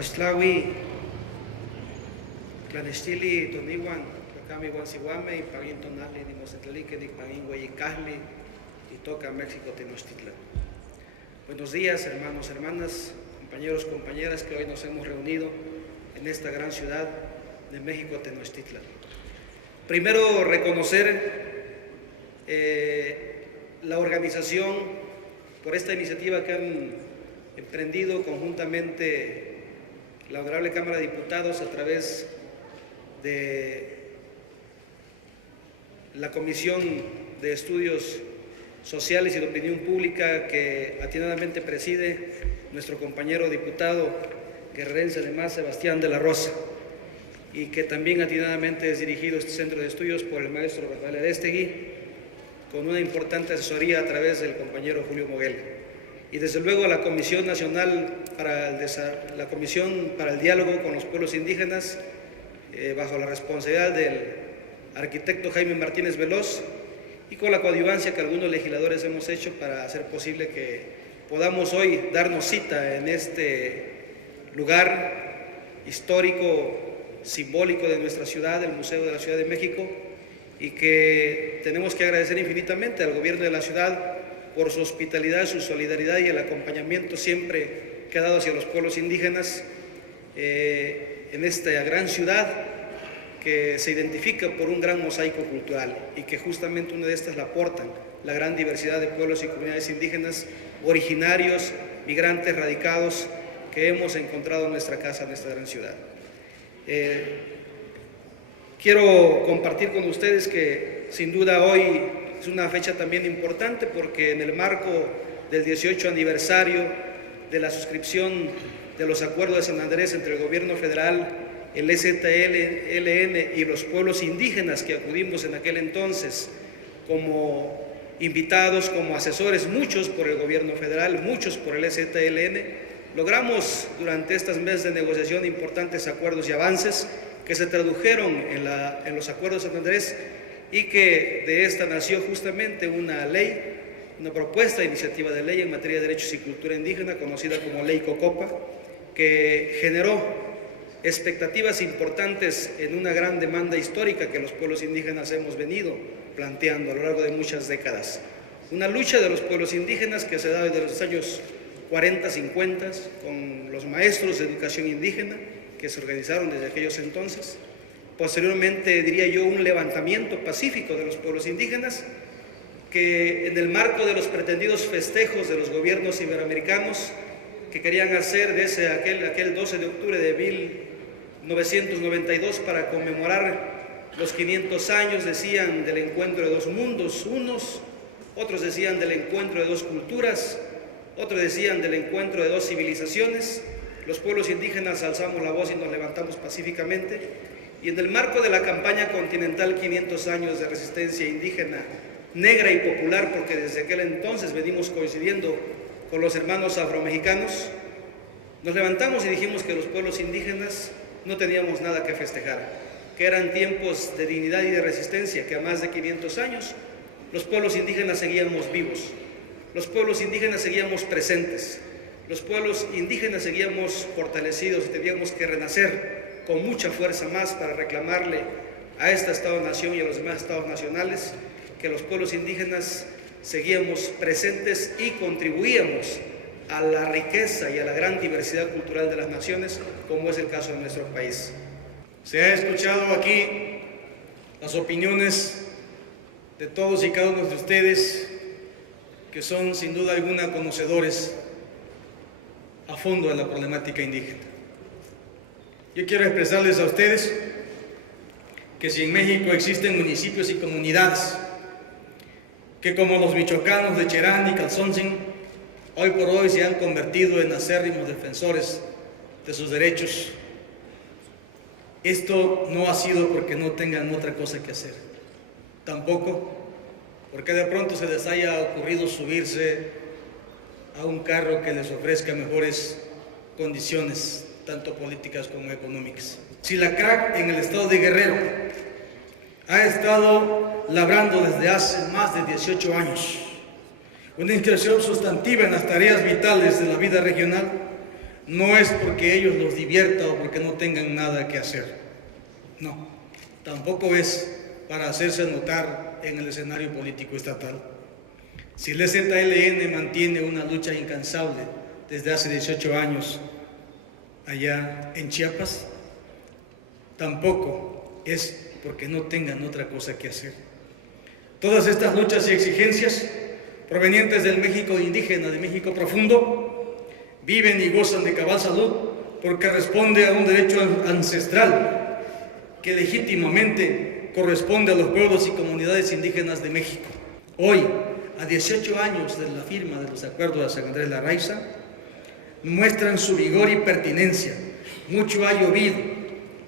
Tlaxtlahui, Tlanextili, Toniwan, Tlacami, Huancihuame, y Pagin Tonali, Nimocetlalique, Nicpagin, Hueyicahli, y Toca México, Tenochtitlan. Buenos días, hermanos, hermanas, compañeros, compañeras, que hoy nos hemos reunido en esta gran ciudad de México, Tenochtitlan. Primero, reconocer la organización por esta iniciativa que han emprendido conjuntamente la Honorable Cámara de Diputados a través de la Comisión de Estudios Sociales y de Opinión Pública que atinadamente preside nuestro compañero diputado guerrerense además Sebastián de la Rosa, y que también atinadamente es dirigido este centro de estudios por el maestro Rafael Arestegui, con una importante asesoría a través del compañero Julio Moguel. Y desde luego a la Comisión Nacional la Comisión para el Diálogo con los Pueblos Indígenas, bajo la responsabilidad del arquitecto Jaime Martínez Veloz, y con la coadyuvancia que algunos legisladores hemos hecho para hacer posible que podamos hoy darnos cita en este lugar histórico, simbólico de nuestra ciudad, el Museo de la Ciudad de México, y que tenemos que agradecer infinitamente al gobierno de la ciudad por su hospitalidad, su solidaridad y el acompañamiento siempre que ha dado hacia los pueblos indígenas en esta gran ciudad que se identifica por un gran mosaico cultural y que justamente una de estas la aportan la gran diversidad de pueblos y comunidades indígenas originarios, migrantes, radicados que hemos encontrado en nuestra casa, en esta gran ciudad. Quiero compartir con ustedes que sin duda hoy es una fecha también importante porque en el marco del 18 aniversario de la suscripción de los acuerdos de San Andrés entre el gobierno federal, el EZLN y los pueblos indígenas que acudimos en aquel entonces como invitados, como asesores, muchos por el gobierno federal, muchos por el EZLN, logramos durante estos meses de negociación importantes acuerdos y avances que se tradujeron en los acuerdos de San Andrés, y que de esta nació justamente una ley, una propuesta de iniciativa de ley en materia de derechos y cultura indígena, conocida como Ley Cocopa, que generó expectativas importantes en una gran demanda histórica que los pueblos indígenas hemos venido planteando a lo largo de muchas décadas. Una lucha de los pueblos indígenas que se da desde los años 40, 50, con los maestros de educación indígena que se organizaron desde aquellos entonces. Posteriormente, diría yo, un levantamiento pacífico de los pueblos indígenas que en el marco de los pretendidos festejos de los gobiernos iberoamericanos que querían hacer de aquel 12 de octubre de 1992 para conmemorar los 500 años, decían, del encuentro de dos mundos, otros decían del encuentro de dos culturas, otros decían del encuentro de dos civilizaciones. Los pueblos indígenas alzamos la voz y nos levantamos pacíficamente, y en el marco de la campaña continental 500 años de resistencia indígena negra y popular, porque desde aquel entonces venimos coincidiendo con los hermanos afromexicanos, nos levantamos y dijimos que los pueblos indígenas no teníamos nada que festejar, que eran tiempos de dignidad y de resistencia, que a más de 500 años los pueblos indígenas seguíamos vivos, los pueblos indígenas seguíamos presentes, los pueblos indígenas seguíamos fortalecidos y teníamos que renacer con mucha fuerza más para reclamarle a este Estado-Nación y a los demás Estados nacionales que los pueblos indígenas seguíamos presentes y contribuíamos a la riqueza y a la gran diversidad cultural de las naciones, como es el caso de nuestro país. Se ha escuchado aquí las opiniones de todos y cada uno de ustedes, que son sin duda alguna conocedores a fondo de la problemática indígena. Yo quiero expresarles a ustedes que si en México existen municipios y comunidades que, como los michoacanos de Cherán y Calzoncin, hoy por hoy se han convertido en acérrimos defensores de sus derechos, esto no ha sido porque no tengan otra cosa que hacer, tampoco porque de pronto se les haya ocurrido subirse a un carro que les ofrezca mejores condiciones, tanto políticas como económicas. Si la CRAC en el estado de Guerrero ha estado labrando desde hace más de 18 años una inscripción sustantiva en las tareas vitales de la vida regional, no es porque ellos los divierta o porque no tengan nada que hacer. No, tampoco es para hacerse notar en el escenario político estatal. Si el EZLN mantiene una lucha incansable desde hace 18 años allá en Chiapas, tampoco es porque no tengan otra cosa que hacer. Todas estas luchas y exigencias provenientes del México indígena, de México profundo, viven y gozan de cabal salud porque responde a un derecho ancestral que legítimamente corresponde a los pueblos y comunidades indígenas de México. Hoy, a 18 años de la firma de los acuerdos de San Andrés Larraiza, muestran su vigor y pertinencia. Mucho ha llovido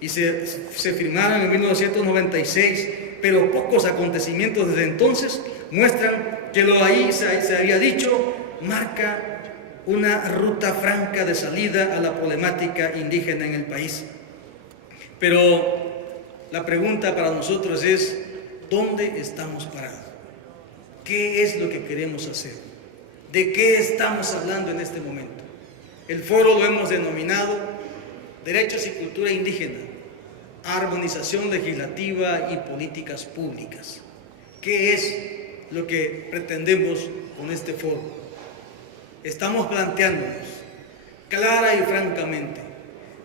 y se firmaron en 1996, pero pocos acontecimientos desde entonces muestran que lo ahí se había dicho marca una ruta franca de salida a la problemática indígena en el país. Pero la pregunta para nosotros es, ¿dónde estamos parados? ¿Qué es lo que queremos hacer? ¿De qué estamos hablando en este momento? El foro lo hemos denominado Derechos y Cultura Indígena, Armonización Legislativa y Políticas Públicas. ¿Qué es lo que pretendemos con este foro? Estamos planteándonos clara y francamente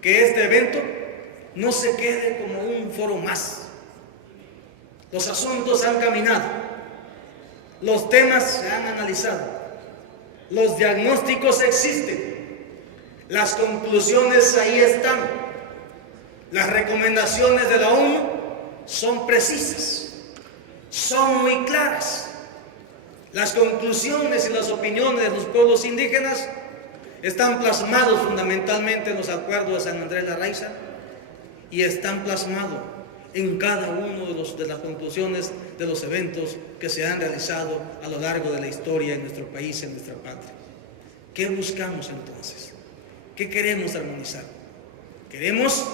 que este evento no se quede como un foro más. Los asuntos han caminado. Los temas se han analizado, los diagnósticos existen, las conclusiones ahí están, las recomendaciones de la ONU son precisas, son muy claras. Las conclusiones y las opiniones de los pueblos indígenas están plasmados fundamentalmente en los acuerdos de San Andrés Larraiza y están plasmados en cada uno de las conclusiones de los eventos que se han realizado a lo largo de la historia en nuestro país, en nuestra patria. ¿Qué buscamos entonces? ¿Qué queremos armonizar? Queremos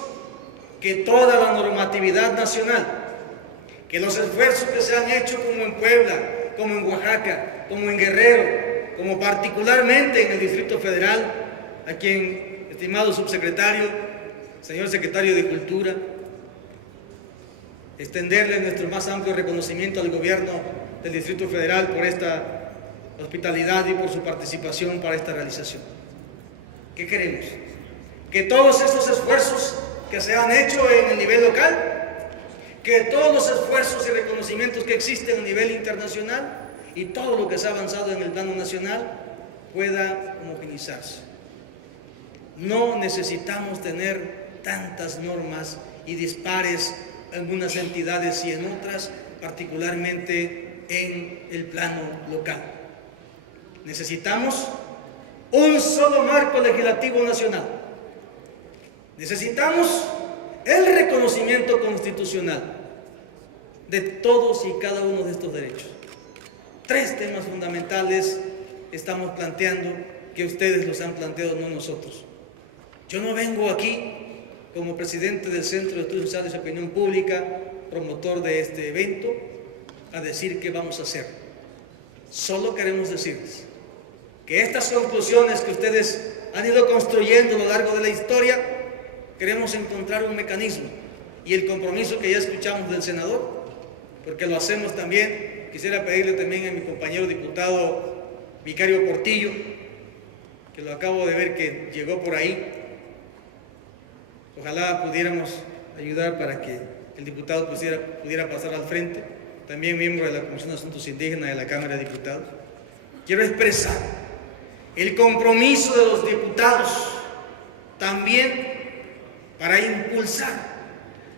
que toda la normatividad nacional, que los esfuerzos que se han hecho como en Puebla, como en Oaxaca, como en Guerrero, como particularmente en el Distrito Federal, a quien, estimado subsecretario, señor secretario de Cultura, extenderle nuestro más amplio reconocimiento al gobierno del Distrito Federal por esta hospitalidad y por su participación para esta realización. ¿Qué queremos? Que todos estos esfuerzos que se han hecho en el nivel local, que todos los esfuerzos y reconocimientos que existen a nivel internacional y todo lo que se ha avanzado en el plano nacional pueda homogeneizarse. No necesitamos tener tantas normas y dispares en unas entidades y en otras, particularmente en el plano local. Necesitamos un solo marco legislativo nacional. Necesitamos el reconocimiento constitucional de todos y cada uno de estos derechos. 3 temas fundamentales estamos planteando, que ustedes los han planteado, no nosotros. Yo no vengo aquí como presidente del Centro de Estudios Sociales y Opinión Pública, promotor de este evento, a decir qué vamos a hacer. Solo queremos decirles que estas conclusiones que ustedes han ido construyendo a lo largo de la historia, queremos encontrar un mecanismo y el compromiso que ya escuchamos del senador, porque lo hacemos también. Quisiera pedirle también a mi compañero diputado Vicario Portillo, que lo acabo de ver que llegó por ahí. Ojalá pudiéramos ayudar para que el diputado pudiera pasar al frente, también miembro de la Comisión de Asuntos Indígenas de la Cámara de Diputados. Quiero expresar el compromiso de los diputados también para impulsar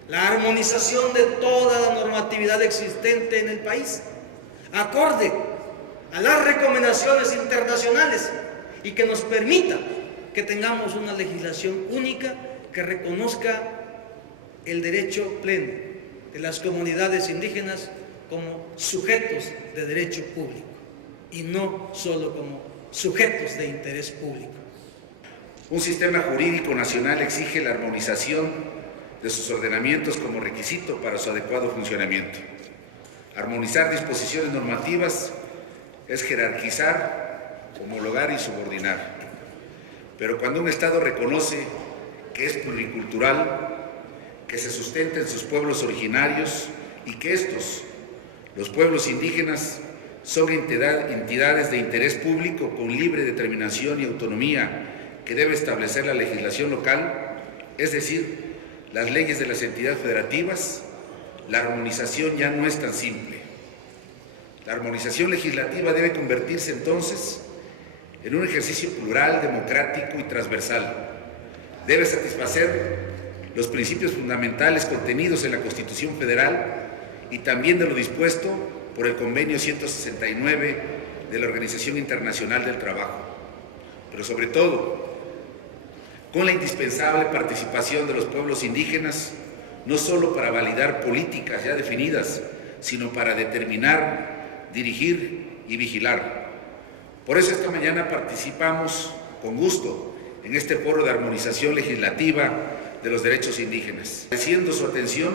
la armonización de toda la normatividad existente en el país, acorde a las recomendaciones internacionales y que nos permita que tengamos una legislación única que reconozca el derecho pleno de las comunidades indígenas como sujetos de derecho público y no solo como sujetos de interés público. Un sistema jurídico nacional exige la armonización de sus ordenamientos como requisito para su adecuado funcionamiento. Armonizar disposiciones normativas es jerarquizar, homologar y subordinar. Pero cuando un Estado reconoce que es pluricultural, que se sustenta en sus pueblos originarios y que estos, los pueblos indígenas, son entidades de interés público con libre determinación y autonomía que debe establecer la legislación local, es decir, las leyes de las entidades federativas, la armonización ya no es tan simple. La armonización legislativa debe convertirse entonces en un ejercicio plural, democrático y transversal. Debe satisfacer los principios fundamentales contenidos en la Constitución Federal y también de lo dispuesto por el Convenio 169 de la Organización Internacional del Trabajo. Pero sobre todo, con la indispensable participación de los pueblos indígenas, no solo para validar políticas ya definidas, sino para determinar, dirigir y vigilar. Por eso esta mañana participamos con gusto en este foro de armonización legislativa de los derechos indígenas. Agradeciendo su atención,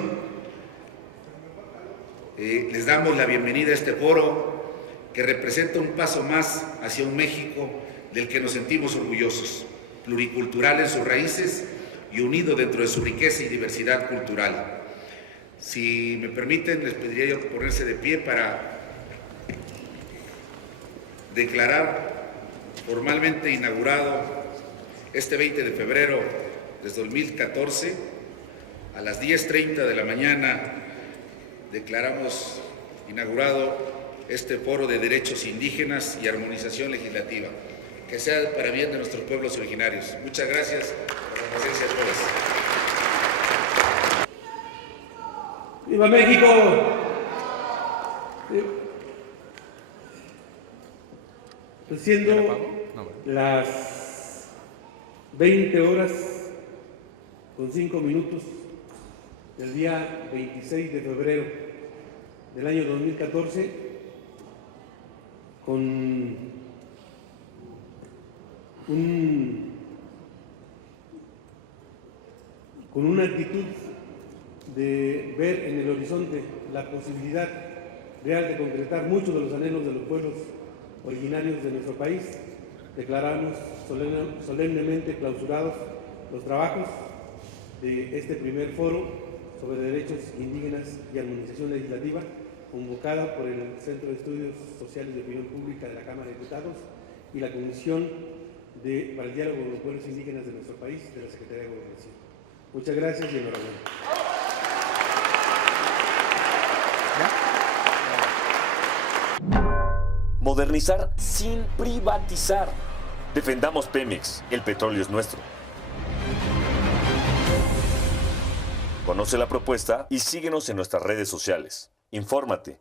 les damos la bienvenida a este foro que representa un paso más hacia un México del que nos sentimos orgullosos, pluricultural en sus raíces y unido dentro de su riqueza y diversidad cultural. Si me permiten, les pediría yo ponerse de pie para declarar formalmente inaugurado este 20 de febrero de 2014 a las 10:30 de la mañana. Declaramos inaugurado este foro de derechos indígenas y armonización legislativa. Que sea para bien de nuestros pueblos originarios. Muchas gracias por la presencia de todos. ¡Viva México! Siendo las 20:05 del día 26 de febrero del año 2014, con una actitud de ver en el horizonte la posibilidad real de concretar muchos de los anhelos de los pueblos originarios de nuestro país, declaramos solemnemente clausurados los trabajos de este primer foro sobre derechos indígenas y armonización legislativa, convocada por el Centro de Estudios Sociales de Opinión Pública de la Cámara de Diputados y la Comisión para el Diálogo con los Pueblos Indígenas de nuestro país, de la Secretaría de Gobernación. Muchas gracias y enhorabuena. Modernizar sin privatizar. Defendamos Pemex, el petróleo es nuestro. Conoce la propuesta y síguenos en nuestras redes sociales. Infórmate.